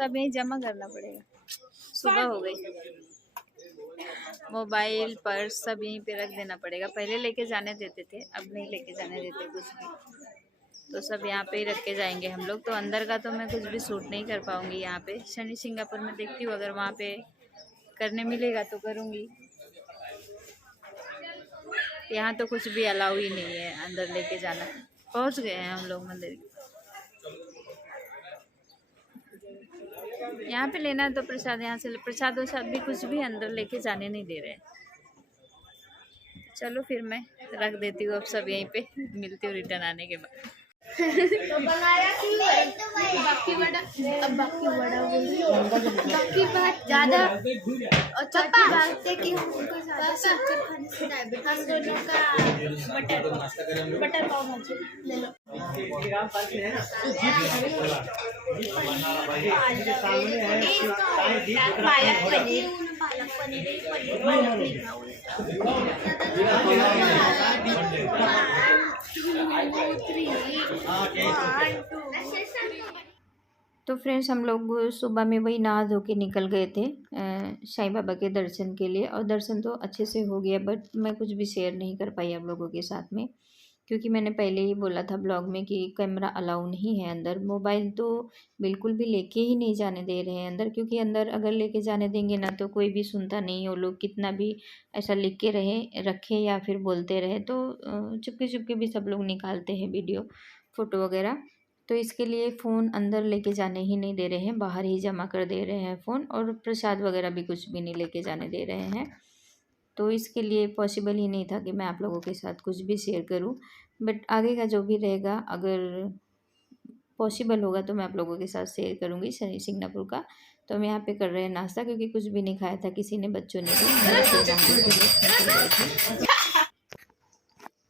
सब यहीं जमा करना पड़ेगा। सुबह हो गई, मोबाइल पर्स सब यहीं पे रख देना पड़ेगा। पहले लेके जाने देते थे, अब नहीं लेके जाने देते कुछ भी, तो सब यहाँ पे ही रख के जाएंगे हम लोग। तो अंदर का तो मैं कुछ भी शूट नहीं कर पाऊंगी यहाँ पे। शनि सिंगापुर में देखती हूँ, अगर वहाँ पे करने मिलेगा तो करूँगी। यहाँ तो कुछ भी अलाउ ही नहीं है अंदर लेके जाना। पहुँच गए हैं हम लोग मंदिर। यहाँ पे लेना है तो प्रसाद, यहाँ से प्रसाद वसाद भी कुछ भी अंदर लेके जाने नहीं दे रहे हैं। चलो फिर मैं रख देती हूँ अब सब यहीं पे, मिलती हूँ रिटर्न आने के बाद। तो बनाया कि बाकी बड़ा, अब बाकी बड़ा बाकी बात ज्यादा और चौथी बात है कि हमको ज्यादा शक्कर खाने से डायबिटीज, हम दोनों का बटर पाव भाजी ले लो। पालक तो फ्रेंड्स, हम लोग सुबह में वही नहा धो के निकल गए थे साईं बाबा के दर्शन के लिए। और दर्शन तो अच्छे से हो गया, बट मैं कुछ भी शेयर नहीं कर पाई आप लोगों के साथ में, क्योंकि मैंने पहले ही बोला था ब्लॉग में कि कैमरा अलाउ नहीं है अंदर। मोबाइल तो बिल्कुल भी लेके ही नहीं जाने दे रहे हैं अंदर, क्योंकि अंदर अगर लेके जाने देंगे ना तो कोई भी सुनता नहीं है। वो लोग कितना भी ऐसा लिख के रखे या फिर बोलते रहे तो चुपके चुपके भी सब लोग निकालते हैं वीडियो फ़ोटो वगैरह। तो इसके लिए फ़ोन अंदर लेके जाने ही नहीं दे रहे हैं, बाहर ही जमा कर दे रहे हैं फ़ोन। और प्रसाद वगैरह भी कुछ भी नहीं लेके जाने दे रहे हैं। तो इसके लिए पॉसिबल ही नहीं था कि मैं आप लोगों के साथ कुछ भी शेयर करूं। बट आगे का जो भी रहेगा, अगर पॉसिबल होगा तो मैं आप लोगों के साथ शेयर करूंगी शनि सिंगापुर का। तो हम यहाँ पे कर रहे हैं नाश्ता, क्योंकि कुछ भी नहीं खाया था किसी ने, बच्चों ने भी।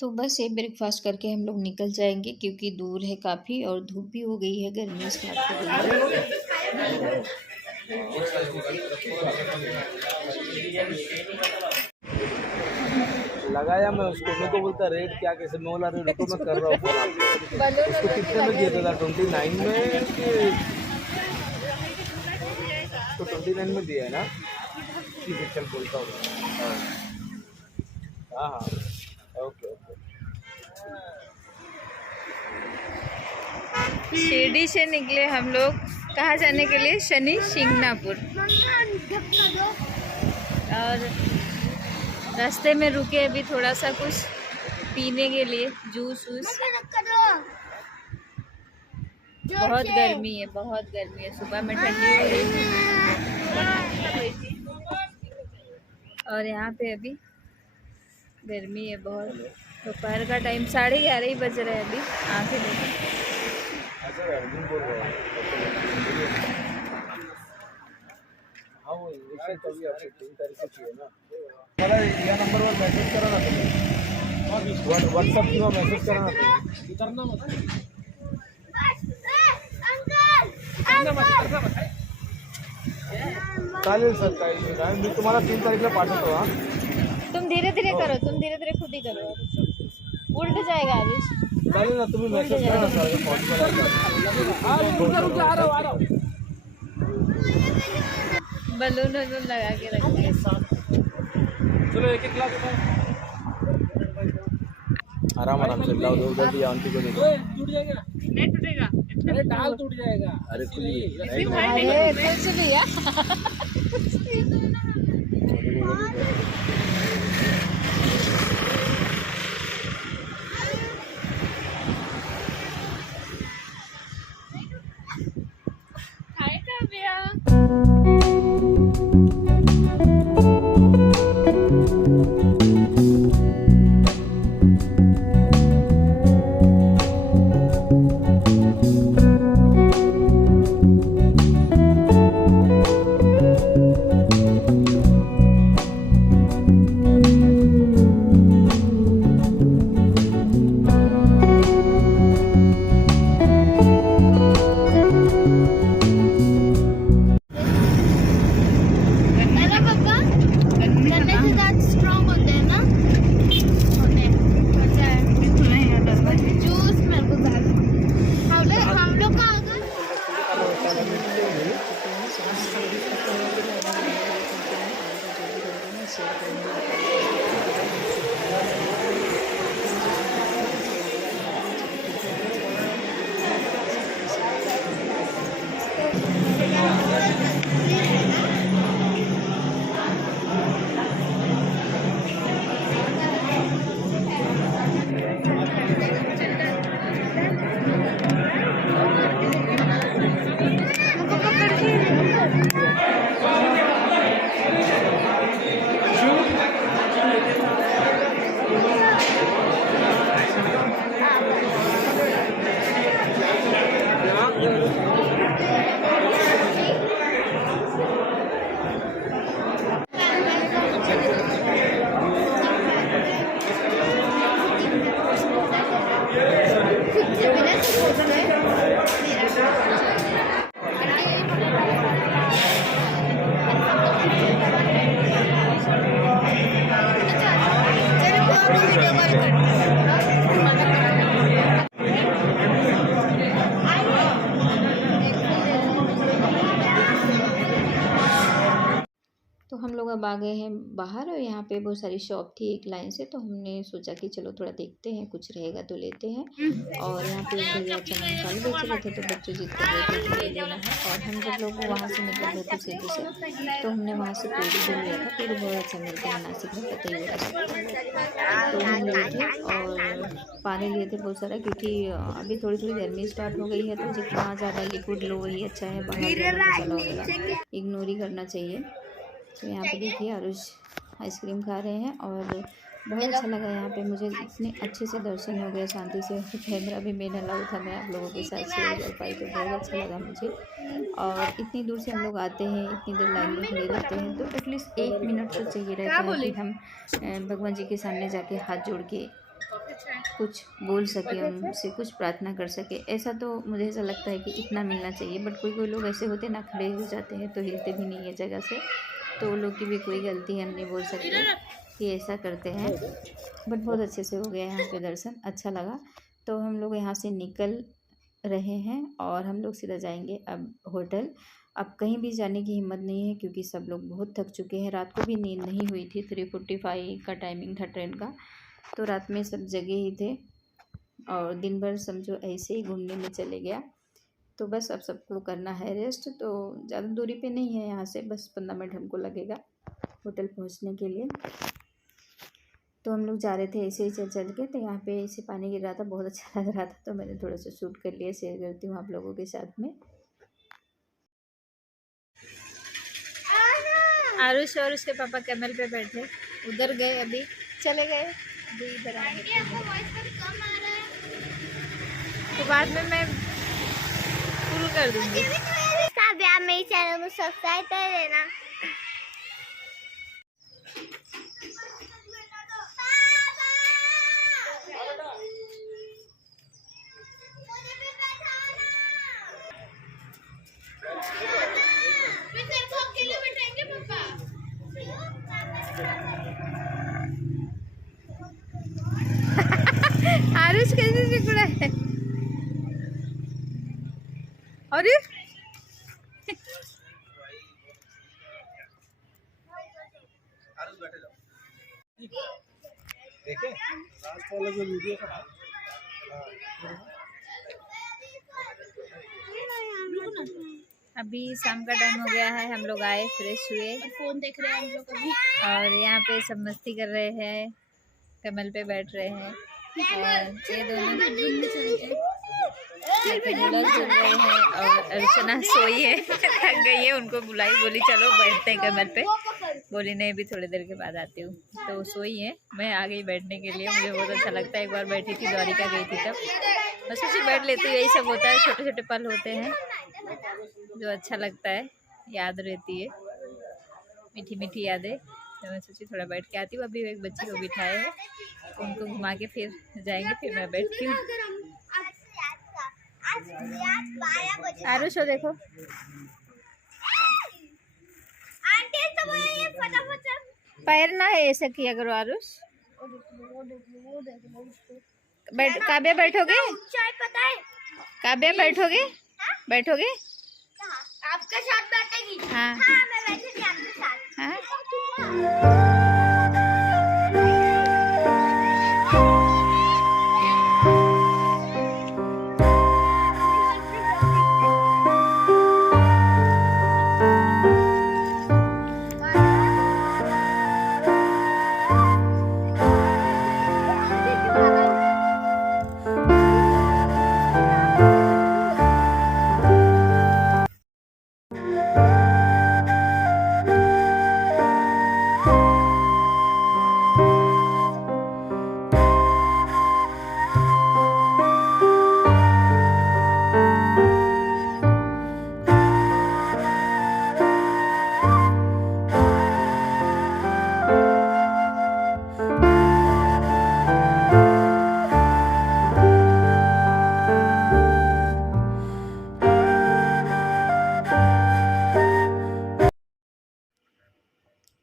तो बस ये ब्रेकफास्ट करके हम लोग निकल जाएंगे, क्योंकि दूर है काफ़ी और धूप भी हो गई है, गर्मी स्टार्ट हो गई है। लगाया मैं उसको, मेरे को बोलता रेट क्या कैसे, मैं बोला रेट तो मैं कर रहा हूँ। उसको कितने में दिया था? 29 में तो 29 में दिया है ना? ठीक है, चल बोलता हूँ। हाँ हाँ, ओके ओके। शिरडी से निकले हम लोग, कहाँ जाने के लिए? शनि सिंगापुर। और रास्ते में रुके अभी थोड़ा सा कुछ पीने के लिए, जूस वूस। बहुत गर्मी है, बहुत गर्मी है। सुबह में ठंडी हो रही थी और यहाँ पे अभी गर्मी है बहुत। दोपहर का टाइम 11:30 ही बज रहे हैं अभी। आंखें देखो। हाँ वो कभी आपको 3 तारीख को चाहिए ना, मला या नंबरवर मेसेज करा ना तुम्ही, व्हॉट्सअप किंवा मेसेज करा ना चालेल सर, काही नाही, मी तुम्हाला 3 तारीखला पाठवतो। हाँ तुम धीरे धीरे करो, तुम धीरे धीरे खुद ही करो, उल्ट जाएगा आरुष। चालेल ना, तुम्ही मेसेज करा ना सर, पॉसिबल आहे। बलून वलून लगा के रखेंगे। चलो एक एक लाख आराम आराम से लाओ, दो उधर भी आंटी को दे दो। टूट जाएगा, नहीं टूटेगा, अरे डाल टूट जाएगा। अरे कुछ अब आ गए हैं बाहर और यहाँ पे बहुत सारी शॉप थी एक लाइन से, तो हमने सोचा कि चलो थोड़ा देखते हैं, कुछ रहेगा तो लेते हैं। और यहाँ पे एक भैया चना मसाला बेच रहे थे, तो बच्चों जिद कर रहे थे कि ये लेना है। और हम जब लोग वहाँ से निकल गए थे सीधी से, तो हमने वहाँ से पेड़ी भी लिया था। पेड़ी बहुत अच्छा मिलता है नासिक में, पता ही होगा सबको। तो हम लिए थे और पानी लिए थे बहुत सारा, क्योंकि अभी थोड़ी थोड़ी गर्मी स्टार्ट हो गई है, तो जितना ज़्यादा लिक्विड लो वही अच्छा है, बाहर गर्म मसाला वगैरह इग्नोर ही करना चाहिए। तो यहाँ पे देखिए आरुष आइसक्रीम खा रहे हैं और बहुत अच्छा लगा यहाँ पे मुझे, इतने अच्छे से दर्शन हो गए शांति से। कैमरा भी मेन अलाउ था, मैं आप लोगों के साथ शेयर कर पाई, तो बहुत अच्छा लगा मुझे। और इतनी दूर से हम लोग आते हैं, इतनी देर लाइन में खड़े रहते हैं, तो एटलीस्ट 1 मिनट तो चाहिए रहता है कि हम भगवान जी के सामने जाके हाथ जोड़ के कुछ बोल सके, उनसे कुछ प्रार्थना कर सके। ऐसा तो मुझे ऐसा लगता है कि इतना मिलना चाहिए। बट कोई कोई लोग ऐसे होते ना, खड़े हो जाते हैं तो हिलते भी नहीं है जगह से, तो वो लोग की भी कोई गलती है, हम नहीं बोल सकते कि ऐसा करते हैं। बट बहुत अच्छे से हो गया यहाँ पे दर्शन, अच्छा लगा। तो हम लोग यहाँ से निकल रहे हैं और हम लोग सीधा जाएंगे अब होटल। अब कहीं भी जाने की हिम्मत नहीं है, क्योंकि सब लोग बहुत थक चुके हैं। रात को भी नींद नहीं हुई थी, 3:45 का टाइमिंग था ट्रेन का, तो रात में सब जगे ही थे और दिन भर समझो ऐसे ही घूमने में चले गया। तो बस अब सबको करना है रेस्ट। तो ज़्यादा दूरी पे नहीं है यहाँ से, बस 15 मिनट हमको लगेगा होटल पहुँचने के लिए। तो हम लोग जा रहे थे ऐसे ही चल चल के, तो यहाँ पे ऐसे पानी गिर रहा था, बहुत अच्छा लग रहा था, तो मैंने थोड़ा सा शूट कर लिया, शेयर करती हूँ आप लोगों के साथ में। आरुष और उसके पापा कैमल पे बैठे, उधर गए, अभी चले गए, अभी इधर आएंगे। तो बाद में मैं शुरू कर दूँगी। मेरे चैनल को सब्सक्राइब कर देना। आरुष कैसे सिकुड़ा है? अरे देखे लास्ट वाला जो वीडियो था, अभी शाम का टाइम हो गया है, हम लोग आए, फ्रेश हुए, फोन देख रहे हैं हम लोग अभी, और यहाँ पे सब मस्ती कर रहे हैं, कमल पे बैठ रहे हैं। और ये दोनों झूला झूल रहे हैं और अर्चना सोई है, थक गई है, उनको बुलाई, बोली चलो बैठते हैं कमल पे, बोली नहीं भी थोड़ी देर के बाद आती हूँ, तो सोई है। मैं आ गई बैठने के लिए, मुझे बहुत अच्छा लगता है। एक बार बैठी थी, द्वारिका गई थी तब, मैं सोची बैठ लेती हूँ, यही सब होता है, छोटे छोटे पल होते हैं जो अच्छा लगता है, याद रहती है, मीठी मीठी यादें। तो मैं सोची थोड़ा बैठ के आती हूँ। अभी एक बच्ची को बिठाए हैं, उनको घुमा के फिर जाएंगे, फिर मैं बैठती हूँ। आरुष देखो, पैर ना है ऐसा किया करो आरुष। बैठ काव्या, बैठोगे? पता है काव्या बैठोगे? बैठोगे? आपके साथ बैठेगी? हाँ हाँ, मैं बैठूंगी आपके साथ। हाँ।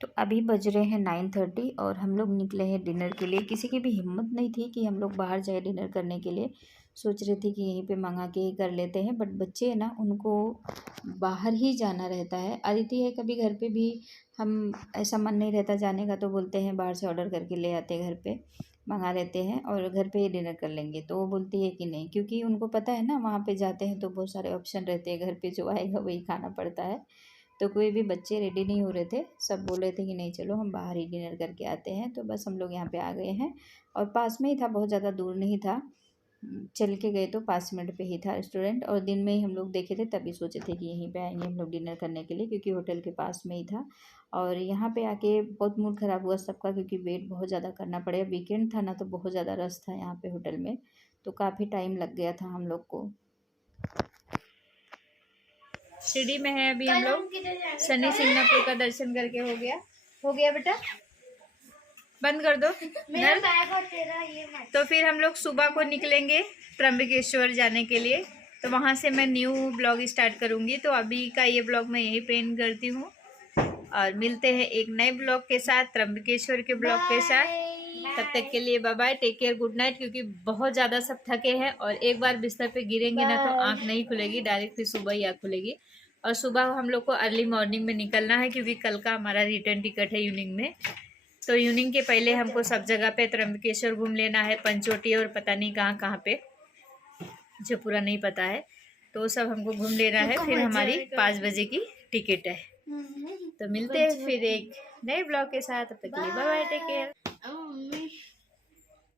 तो अभी बज रहे हैं 9:30 और हम लोग निकले हैं डिनर के लिए। किसी की भी हिम्मत नहीं थी कि हम लोग बाहर जाए डिनर करने के लिए, सोच रहे थे कि यहीं पे मंगा के ही कर लेते हैं, बट बच्चे हैं ना, उनको बाहर ही जाना रहता है। अदिति है, कभी घर पे भी हम ऐसा मन नहीं रहता जाने का तो बोलते हैं बाहर से ऑर्डर करके ले आते हैं, घर पे मंगा लेते हैं और घर पे ही डिनर कर लेंगे। तो वो बोलती है कि नहीं, क्योंकि उनको पता है ना वहाँ पे जाते हैं तो बहुत सारे ऑप्शन रहते हैं, घर पे जो आएगा वही खाना पड़ता है। तो कोई भी बच्चे रेडी नहीं हो रहे थे, सब बोल रहे थे कि नहीं चलो हम बाहर ही डिनर करके आते हैं। तो बस हम लोग यहाँ पे आ गए हैं और पास में ही था, बहुत ज़्यादा दूर नहीं था। चल के गए तो 5 मिनट पे ही था रेस्टोरेंट, और दिन में ही हम लोग देखे थे, तभी सोचे थे कि यहीं पे आएंगे हम लोग डिनर करने के लिए, क्योंकि होटल के पास में ही था। और यहाँ पे आके बहुत मूड ख़राब हुआ सबका, क्योंकि वेट बहुत ज़्यादा करना पड़े। वीकेंड था ना, तो बहुत ज़्यादा रश था यहाँ पे होटल में, तो काफ़ी टाइम लग गया था हम लोग को। शिरडी में है अभी हम लोग, शनि सिंगापुर का दर्शन करके हो गया बेटा, बंद कर दो। मेरा बैग और तेरा ये मत। तो फिर हम लोग सुबह को निकलेंगे त्र्यंबकेश्वर जाने के लिए, तो वहाँ से मैं न्यू ब्लॉग स्टार्ट करूँगी। तो अभी का ये ब्लॉग मैं यही पेंड करती हूँ और मिलते हैं एक नए ब्लॉग के साथ, त्र्यंबकेश्वर के ब्लॉग के साथ। तब तक के लिए bye bye, take care, good night. क्योंकि बहुत ज़्यादा सब थके हैं और एक बार बिस्तर पे गिरेंगे ना तो आँख नहीं खुलेगी, डायरेक्ट फिर सुबह ही आँख खुलेगी। और सुबह हम लोग को अर्ली मॉर्निंग में निकलना है, क्योंकि कल का हमारा रिटर्न टिकट है इवनिंग में। तो इवनिंग के पहले हमको सब जगह पे त्र्यंबकेश्वर घूम लेना है, पंचवटी और पता नहीं कहाँ कहाँ पे, जो पूरा नहीं पता है, तो वो सब हमको घूम लेना है। फिर हमारी 5 बजे की टिकट है। तो मिलते हैं फिर एक नए ब्लॉग के साथ, तब तक के लिए बाय बाय, टेक केयर।